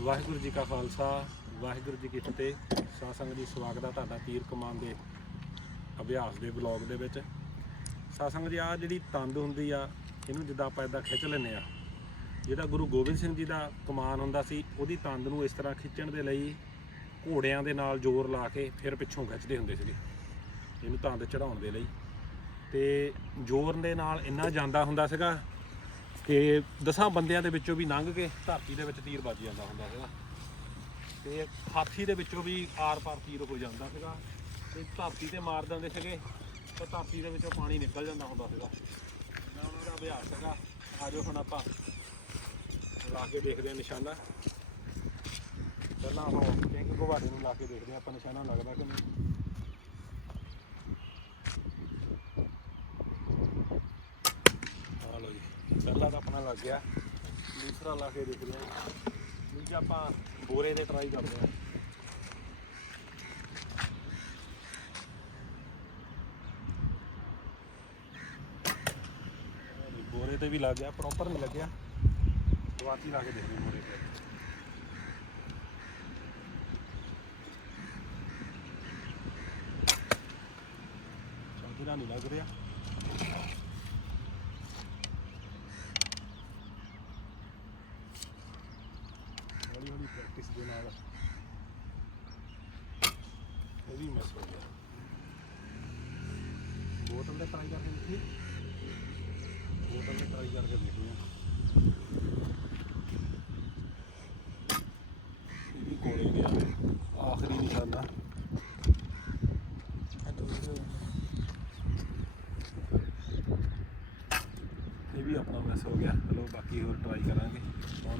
ਵਾਹਿਗੁਰੂ ਜੀ ਕਾ ਖਾਲਸਾ, ਵਾਹਿਗੁਰੂ ਜੀ ਕੀ ਫਤਿਹ। ਸਾਧ ਸੰਗਤ ਜੀ, ਸਵਾਗਤ ਆ ਤੁਹਾਡਾ ਤੀਰ ਕਮਾਨ ਦੇ ਅਭਿਆਸ ਦੇ ਬਲੌਗ ਦੇ ਵਿੱਚ। ਸਾਧ ਸੰਗਤ ਜੀ ਆ ਜਿਹੜੀ ਤੰਦ ਹੁੰਦੀ ਆ, ਇਹਨੂੰ ਜਿੱਦਾਂ ਆਪਾਂ ਇਦਾਂ ਖਿੱਚ ਲੈਂਦੇ ਆ। ਜਿਹੜਾ ਗੁਰੂ ਗੋਬਿੰਦ ਸਿੰਘ ਜੀ ਦਾ ਕਮਾਨ ਹੁੰਦਾ ਸੀ, ਉਹਦੀ ਤੰਦ ਨੂੰ ਇਸ ਤਰ੍ਹਾਂ ਖਿੱਚਣ ਦੇ ਲਈ ਘੋੜਿਆਂ ਦੇ ਨਾਲ ਜ਼ੋਰ ਲਾ ਕੇ ਫਿਰ ਪਿੱਛੋਂ ਖਿੱਚਦੇ ਹੁੰਦੇ ਸੀਗੇ, ਇਹਨੂੰ ਤੰਦ ਚੜਾਉਣ ਦੇ ਲਈ। ਤੇ ਜ਼ੋਰ ਦੇ ਨਾਲ ਇੰਨਾ ਜਾਂਦਾ ਹੁੰਦਾ ਸੀਗਾ ਕਿ ਦਸਾਂ ਬੰਦਿਆਂ ਦੇ ਵਿੱਚੋਂ ਵੀ ਲੰਘ ਕੇ ਧਰਤੀ ਦੇ ਵਿੱਚ ਤੀਰ ਵੱਜ ਜਾਂਦਾ ਹੁੰਦਾ ਸੀਗਾ। ਤੇ ਹਾਥੀ ਦੇ ਵਿੱਚੋਂ ਵੀ ਆਰ-ਪਾਰ ਤੀਰ ਹੋ ਜਾਂਦਾ ਸੀਗਾ। ਤੇ ਧਰਤੀ ਤੇ ਮਾਰ ਦਿੰਦੇ ਸੀਗੇ, ਤੇ ਧਰਤੀ ਦੇ ਵਿੱਚੋਂ ਪਾਣੀ ਨਿਕਲ ਜਾਂਦਾ ਹੁੰਦਾ ਸੀਗਾ। ਇਹਨਾਂ ਉਹਨਾਂ ਦਾ ਅਭਿਆਸ ਸੀਗਾ। ਆਜੋ ਹੁਣ ਆਪਾਂ ਲਾ ਕੇ ਦੇਖਦੇ ਹਾਂ ਨਿਸ਼ਾਨਾ। ਪਹਿਲਾਂ ਉਹ ਕਿੰਗ ਗਵਾੜੇ ਨੂੰ ਲਾ ਕੇ ਦੇਖਦੇ ਹਾਂ ਆਪਾਂ ਨਿਸ਼ਾਨਾ ਲੱਗਦਾ ਕਿ ਨਹੀਂ ਆ ਲਓ ਜੀ ਪਹਿਲਾ ਤਾਂ ਆਪਣਾ ਲੱਗ ਗਿਆ। ਦੂਸਰਾ ਲਾ ਕੇ ਦੇਖਦੇ ਹਾਂ ਦੂਜਾ ਆਪਾਂ ਬੋਰੇ ਦੇ ਟਰਾਈ ਕਰਦੇ ਹਾਂ। ਬੋਰੇ ਤੇ ਵੀ ਲੱਗ ਗਿਆ ਪ੍ਰੋਪਰ ਨਹੀਂ ਲੱਗਿਆ। ਦਵਾਤੀ ਲਾ ਕੇ ਦੇਖਦੇ ਹਾਂ ਬੋਰੇ ਤੇ। ਚਾਂਦੀ ਨਾਲ ਨਹੀਂ ਲੱਗ ਰਿਹਾ। ਪ੍ਰੈਕਟਿਸ ਦੇ ਨਾਲ। ਇਹ ਵੀ ਮਿਸ ਹੋ ਗਿਆ। ਬੋਤਲ ਦਾ ਟਰਾਈ ਕਰਕੇ ਦੇਖੀ ਬੋਤਲ ਦਾ ਟਰਾਈ ਕਰਕੇ ਦੇਖਦੇ ਹਾਂ ਇਹ ਵੀ ਕੋਲੇ ਹੀ ਗਿਆ ਆਖਰੀ ਨਿਸ਼ਾਨਾ। ਇਹ ਵੀ ਆਪਣਾ ਮਿਸ ਹੋ ਗਿਆ। ਚਲੋ ਬਾਕੀ ਹੋਰ ਟਰਾਈ ਕਰਾਂਗੇ। ਹੁਣ